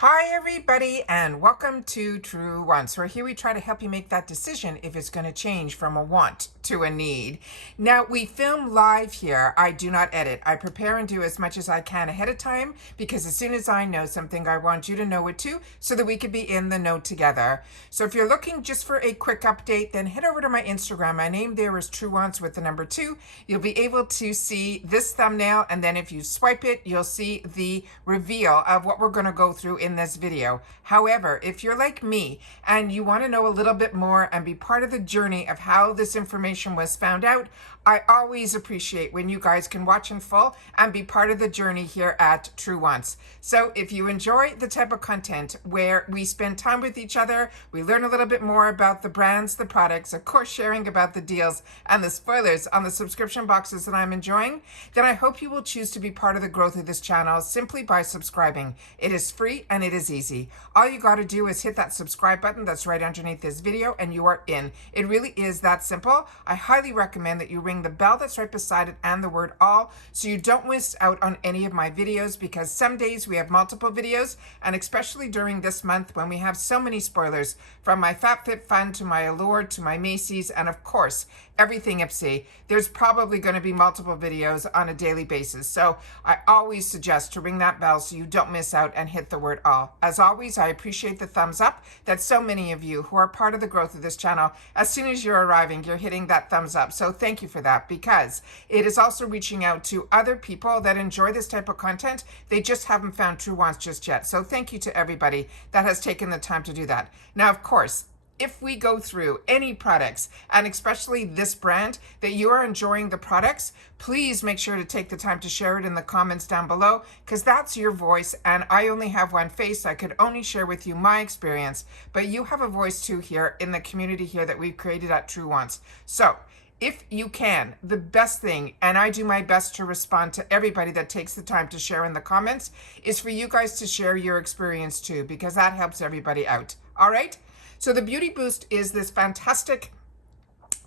Hi everybody and welcome to Truewants, where here we try to help you make that decision if it's going to change from a want to a need. Now we film live here. I do not edit. I prepare and do as much as I can ahead of time because as soon as I know something, I want you to know it too so that we could be in the know together. So if you're looking just for a quick update, then head over to my Instagram. My name there is Truewants with the number 2. You'll be able to see this thumbnail, and then if you swipe it, you'll see the reveal of what we're going to go through in this video. However, if you're like me and you want to know a little bit more and be part of the journey of how this information was found out, I always appreciate when you guys can watch in full and be part of the journey here at Truewants. So if you enjoy the type of content where we spend time with each other, we learn a little bit more about the brands, the products, of course sharing about the deals and the spoilers on the subscription boxes that I'm enjoying, then I hope you will choose to be part of the growth of this channel simply by subscribing. It is free and it is easy. All you got to do is hit that subscribe button that's right underneath this video and you are in. It really is that simple. I highly recommend that you ring the bell that's right beside it and the word all so you don't miss out on any of my videos, because some days we have multiple videos, and especially during this month when we have so many spoilers from my FabFitFun to my Allure to my Macy's and of course everything IPSY, there's probably going to be multiple videos on a daily basis. So I always suggest to ring that bell so you don't miss out and hit the word all. As always, I appreciate the thumbs up that so many of you who are part of the growth of this channel, as soon as you're arriving, you're hitting that thumbs up. So thank you for that, because it is also reaching out to other people that enjoy this type of content. They just haven't found Truewants just yet. So thank you to everybody that has taken the time to do that. Now, of course, if we go through any products, and especially this brand, that you are enjoying the products, please make sure to take the time to share it in the comments down below, because that's your voice, and I only have one face. I could only share with you my experience, but you have a voice too here in the community here that we've created at Truewants. So if you can, the best thing, and I do my best to respond to everybody that takes the time to share in the comments, is for you guys to share your experience too, because that helps everybody out. All right? So the Beauty Boost is this fantastic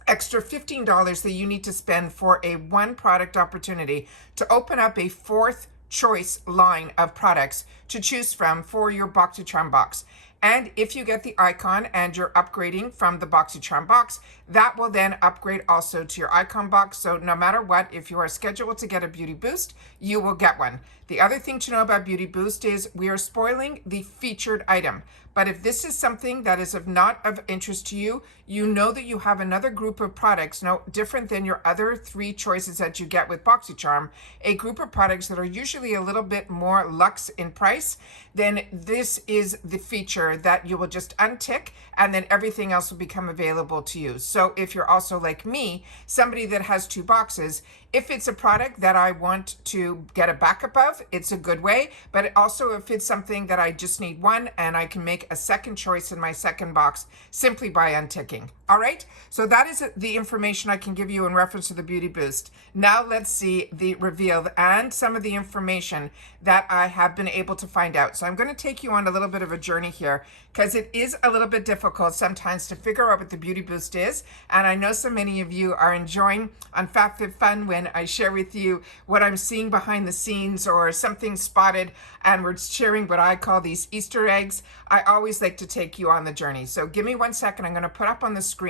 extra $15 that you need to spend for a one product opportunity to open up a fourth choice line of products to choose from for your BoxyCharm box. And if you get the icon and you're upgrading from the BoxyCharm box, that will then upgrade also to your icon box. So no matter what, if you are scheduled to get a Beauty Boost, you will get one. The other thing to know about Beauty Boost is we are spoiling the featured item. But if this is something that is not of interest to you, you know that you have another group of products, no different than your other 3 choices that you get with BoxyCharm, a group of products that are usually a little bit more luxe in price, then this is the feature that you will just untick, and then everything else will become available to you. So if you're also like me, somebody that has 2 boxes, if it's a product that I want to get a backup of, it's a good way. But also if it's something that I just need one and I can make a second choice in my second box simply by unticking. All right, so that is the information I can give you in reference to the Beauty Boost. Now let's see the reveal and some of the information that I have been able to find out. So I'm going to take you on a little bit of a journey here, because it is a little bit difficult sometimes to figure out what the Beauty Boost is. And I know so many of you are enjoying on FabFitFun when I share with you what I'm seeing behind the scenes or something spotted, and we're sharing what I call these Easter eggs. I always like to take you on the journey. So give me 1 second. I'm going to put up on the screen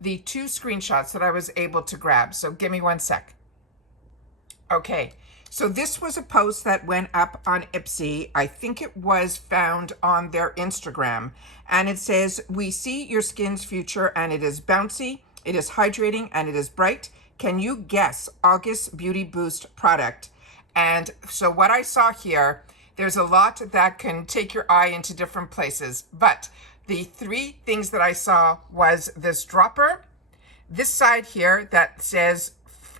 the 2 screenshots that I was able to grab. So give me 1 sec. Okay. So this was a post that went up on IPSY. I think it was found on their Instagram. And it says, "We see your skin's future and it is bouncy, it is hydrating, and it is bright. Can you guess August Beauty Boost product?" And so what I saw here, there's a lot that can take your eye into different places. But the 3 things that I saw was this dropper, this side here that says,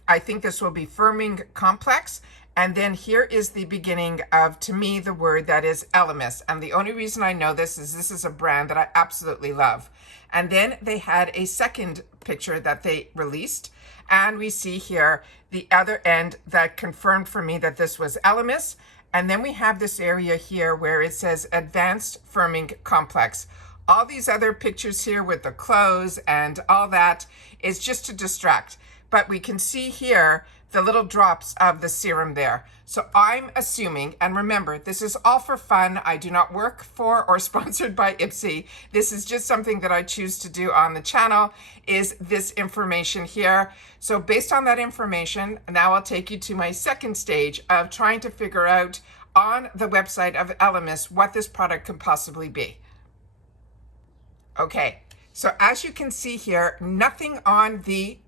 I think this will be firming complex. And then here is the beginning of, to me, the word that is Elemis. And the only reason I know this is a brand that I absolutely love. And then they had a second picture that they released. And we see here the other end that confirmed for me that this was Elemis. And then we have this area here where it says Advanced Firming Complex. All these other pictures here with the clothes and all that is just to distract. But we can see here the little drops of the serum there. So I'm assuming, and remember, this is all for fun. I do not work for or sponsored by IPSY. This is just something that I choose to do on the channel, is this information here. So based on that information, now I'll take you to my second stage of trying to figure out on the website of Elemis what this product could possibly be. Okay, so as you can see here, nothing on the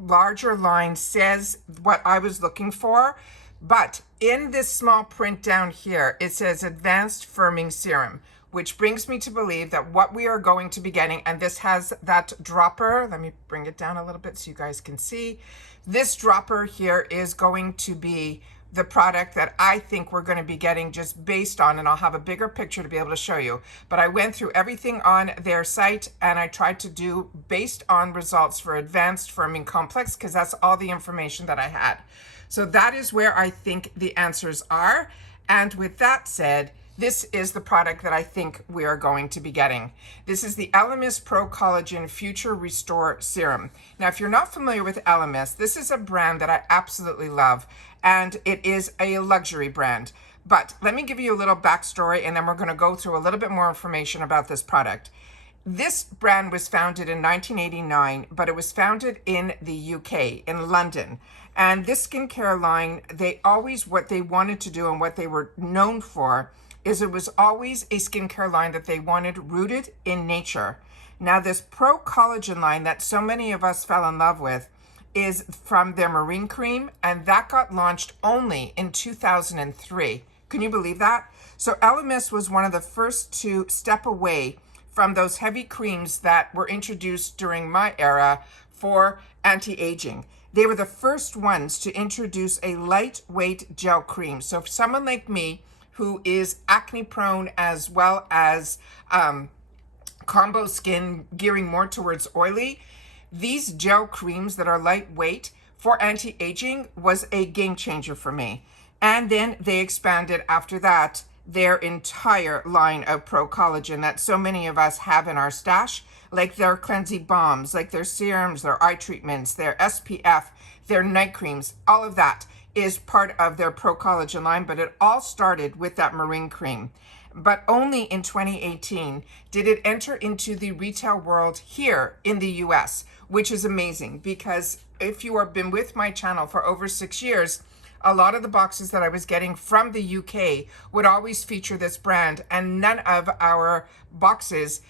larger line says what I was looking for, but in this small print down here, it says Advanced Firming Serum, which brings me to believe that what we are going to be getting, and this has that dropper, let me bring it down a little bit so you guys can see. This dropper here is going to be the product that I think we're going to be getting, just based on, and I'll have a bigger picture to be able to show you, but I went through everything on their site and I tried to do based on results for Advanced Firming Complex, because that's all the information that I had. So that is where I think the answers are. And with that said, this is the product that I think we are going to be getting. This is the Elemis Pro Collagen Future Restore Serum. Now, if you're not familiar with Elemis, this is a brand that I absolutely love, and it is a luxury brand. But let me give you a little backstory, and then we're going to go through a little bit more information about this product. This brand was founded in 1989, but it was founded in the UK, in London. And this skincare line, what they wanted to do and what they were known for is it was always a skincare line that they wanted rooted in nature. Now, this Pro Collagen line that so many of us fell in love with is from their marine cream, and that got launched only in 2003. Can you believe that? So Elemis was one of the first to step away from those heavy creams that were introduced during my era for anti-aging. They were the first ones to introduce a lightweight gel cream. So for someone like me, who is acne prone as well as combo skin gearing more towards oily, these gel creams that are lightweight for anti-aging was a game changer for me. And then they expanded after that their entire line of Pro Collagen that so many of us have in our stash, like their cleansing balms, like their serums, their eye treatments, their SPF, their night creams, all of that is part of their Pro Collagen line, but it all started with that marine cream. But only in 2018 did it enter into the retail world here in the US, which is amazing, because if you have been with my channel for over 6 years, a lot of the boxes that I was getting from the UK would always feature this brand, and none of our boxes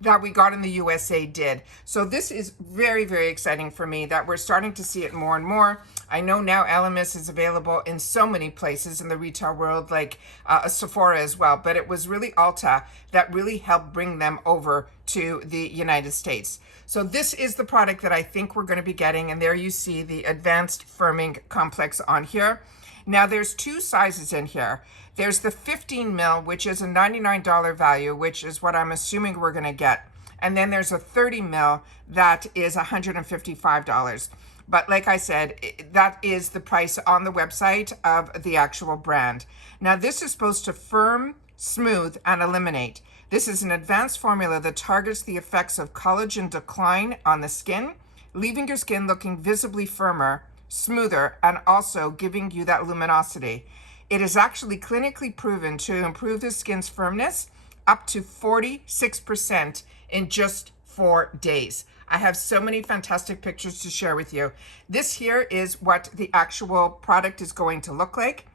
that we got in the USA did. So this is very, very exciting for me that we're starting to see it more and more. I know now Elemis is available in so many places in the retail world, like Sephora as well, but it was really Ulta that really helped bring them over to the United States. So this is the product that I think we're going to be getting, and there you see the Advanced Firming Complex on here. Now there's two sizes in here. There's the 15 mil, which is a $99 value, which is what I'm assuming we're gonna get. And then there's a 30 mil that is $155. But like I said, that is the price on the website of the actual brand. Now this is supposed to firm, smooth, and eliminate. This is an advanced formula that targets the effects of collagen decline on the skin, leaving your skin looking visibly firmer, smoother, and also giving you that luminosity. It is actually clinically proven to improve the skin's firmness up to 46% in just 4 days. I have so many fantastic pictures to share with you. This here is what the actual product is going to look like.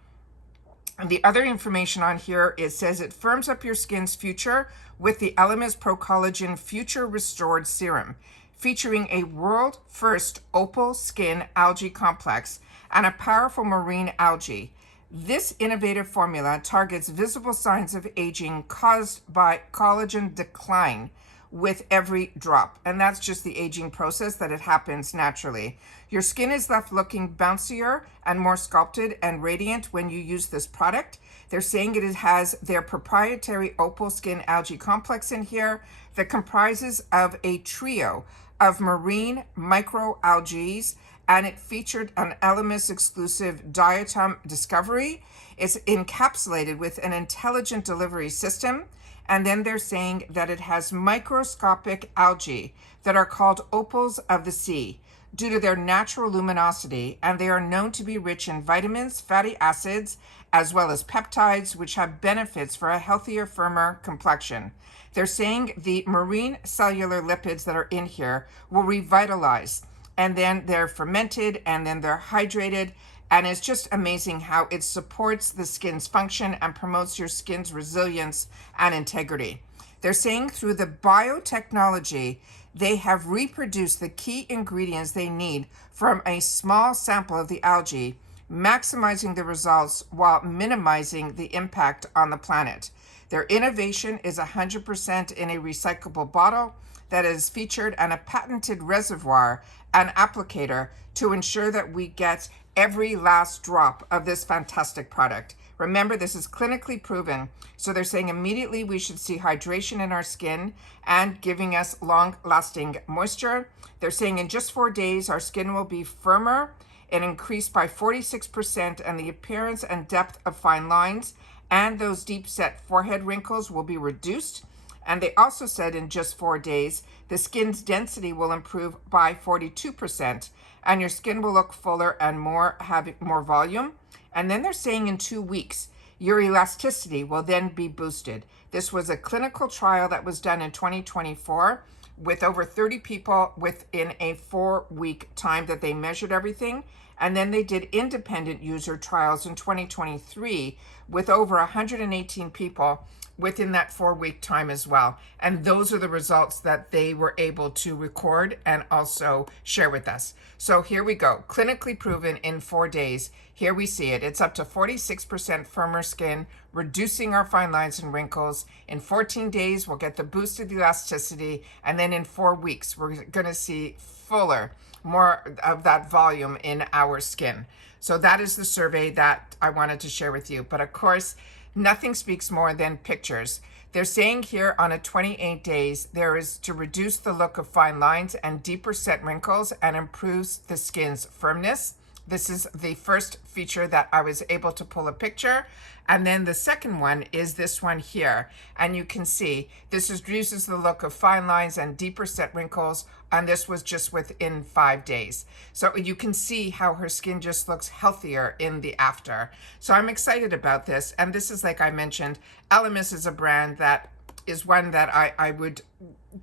And the other information on here, it says it firms up your skin's future with the Elemis Pro Collagen Future Restored Serum, featuring a world first opal skin algae complex and a powerful marine algae. This innovative formula targets visible signs of aging caused by collagen decline with every drop. And that's just the aging process, that it happens naturally. Your skin is left looking bouncier and more sculpted and radiant when you use this product. They're saying it has their proprietary opal skin algae complex in here that comprises of a trio of marine microalgae, and it featured an Elemis exclusive diatom discovery. It's encapsulated with an intelligent delivery system. And then they're saying that it has microscopic algae that are called opals of the sea. due to their natural luminosity, and they are known to be rich in vitamins, fatty acids, as well as peptides, which have benefits for a healthier, firmer complexion. They're saying the marine cellular lipids that are in here will revitalize, and then they're fermented, and then they're hydrated, and it's just amazing how it supports the skin's function and promotes your skin's resilience and integrity. They're saying through the biotechnology, they have reproduced the key ingredients they need from a small sample of the algae, maximizing the results while minimizing the impact on the planet. Their innovation is 100% in a recyclable bottle that is featured and a patented reservoir and applicator to ensure that we get every last drop of this fantastic product. Remember, this is clinically proven. So they're saying immediately we should see hydration in our skin and giving us long-lasting moisture. They're saying in just 4 days, our skin will be firmer and increased by 46%, and the appearance and depth of fine lines and those deep-set forehead wrinkles will be reduced. And they also said in just 4 days, the skin's density will improve by 42%, and your skin will look fuller and having more volume. And then they're saying in 2 weeks, your elasticity will then be boosted. This was a clinical trial that was done in 2024 with over 30 people within a 4-week time that they measured everything. And then they did independent user trials in 2023 with over 118 people within that 4-week time as well. And those are the results that they were able to record and also share with us. So here we go. Clinically proven in 4 days. Here we see it. It's up to 46% firmer skin, reducing our fine lines and wrinkles. In 14 days, we'll get the boosted elasticity. And then in 4 weeks, we're going to see fuller, more of that volume in our skin. So that is the survey that I wanted to share with you. But of course, nothing speaks more than pictures. They're saying here on a 28 days, there is to reduce the look of fine lines and deeper set wrinkles and improves the skin's firmness. This is the first feature that I was able to pull a picture. And then the second one is this one here. And you can see this reduces the look of fine lines and deeper set wrinkles. And this was just within 5 days. So you can see how her skin just looks healthier in the after. So I'm excited about this. And this is, like I mentioned, Elemis is a brand that is one that I would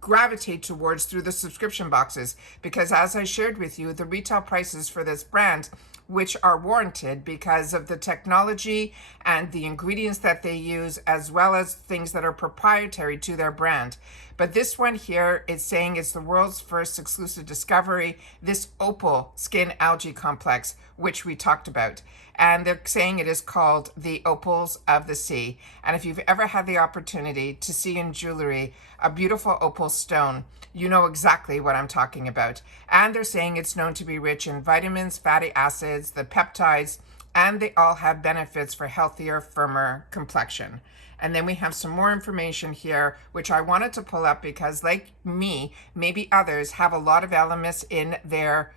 gravitate towards through the subscription boxes, because as I shared with you, the retail prices for this brand, which are warranted because of the technology and the ingredients that they use, as well as things that are proprietary to their brand. But this one here is saying it's the world's first exclusive discovery, this opal skin algae complex, which we talked about. And they're saying it is called the opals of the sea. And if you've ever had the opportunity to see in jewelry a beautiful opal stone, you know exactly what I'm talking about. And they're saying it's known to be rich in vitamins, fatty acids, the peptides, and they all have benefits for healthier, firmer complexion. And then we have some more information here, which I wanted to pull up because, like me, maybe others have a lot of elements in their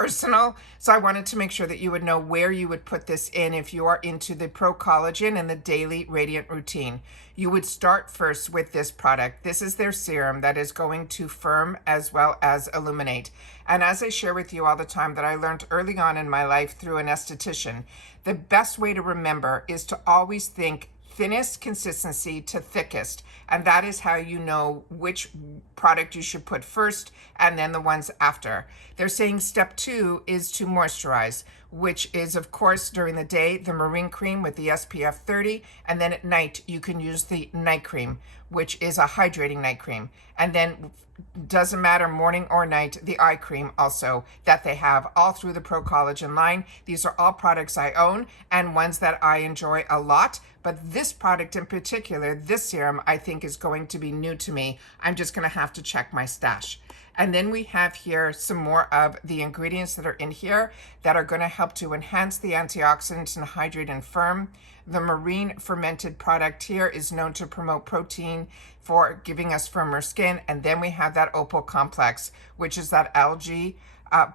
arsenal. So I wanted to make sure that you would know where you would put this in if you are into the Pro Collagen and the daily radiant routine. You would start first with this product. This is their serum that is going to firm as well as illuminate. And as I share with you all the time that I learned early on in my life through an esthetician, the best way to remember is to always think thinnest consistency to thickest. And that is how you know which product you should put first and then the ones after. They're saying step 2 is to moisturize, which is, of course, during the day, the marine cream with the SPF 30. And then at night, you can use the night cream, which is a hydrating night cream. And then doesn't matter morning or night, the eye cream also that they have all through the Pro Collagen line. These are all products I own and ones that I enjoy a lot. But this product in particular, this serum, I think is going to be new to me. I'm just going to have to check my stash. And then we have here some more of the ingredients that are in here that are going to help to enhance the antioxidants and hydrate and firm. The marine fermented product here is known to promote protein for giving us firmer skin. And then we have that opal complex, which is that algae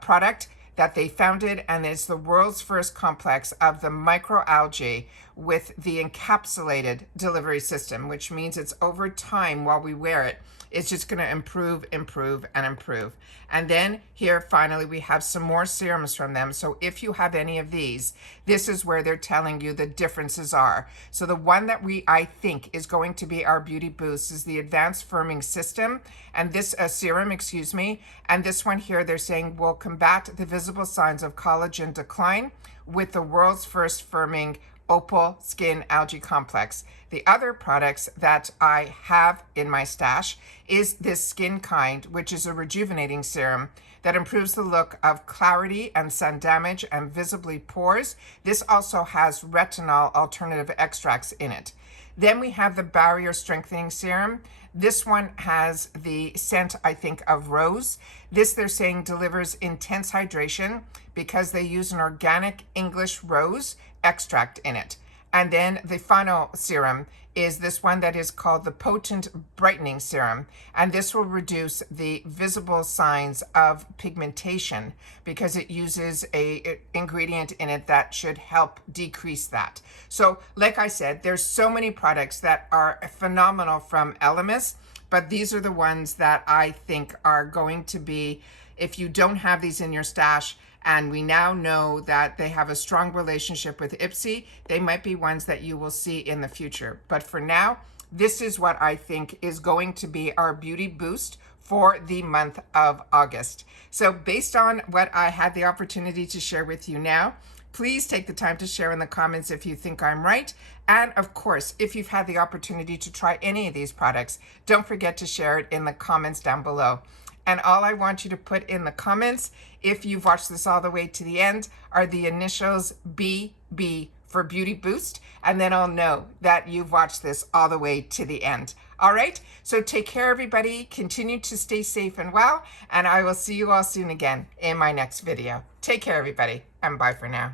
product that they founded, and it's the world's first complex of the microalgae, with the encapsulated delivery system, which means it's over time while we wear it. It's just going to improve, improve, and improve. And then here, finally, we have some more serums from them. So if you have any of these, this is where they're telling you the differences are. So the one that I think is going to be our beauty boost is the advanced firming system. And this serum, excuse me. And this one here, they're saying will combat the visible signs of collagen decline with the world's first firming opal skin algae complex. The other products that I have in my stash is this Skin Kind, which is a rejuvenating serum that improves the look of clarity and sun damage and visibly pores. This also has retinol alternative extracts in it. Then we have the barrier strengthening serum. This one has the scent, I think, of rose. This, they're saying, delivers intense hydration because they use an organic English rose extract in it. And then the final serum is this one that is called the Potent Brightening Serum. And this will reduce the visible signs of pigmentation because it uses a ingredient in it that should help decrease that. So like I said, there's so many products that are phenomenal from Elemis, but these are the ones that I think are going to be, if you don't have these in your stash, and we now know that they have a strong relationship with IPSY, they might be ones that you will see in the future. But for now, this is what I think is going to be our beauty boost for the month of August. So based on what I had the opportunity to share with you now, please take the time to share in the comments if you think I'm right. And of course, if you've had the opportunity to try any of these products, don't forget to share it in the comments down below. And all I want you to put in the comments, if you've watched this all the way to the end, are the initials BB for Beauty Boost. And then I'll know that you've watched this all the way to the end. All right, so take care, everybody. Continue to stay safe and well. And I will see you all soon again in my next video. Take care, everybody, and bye for now.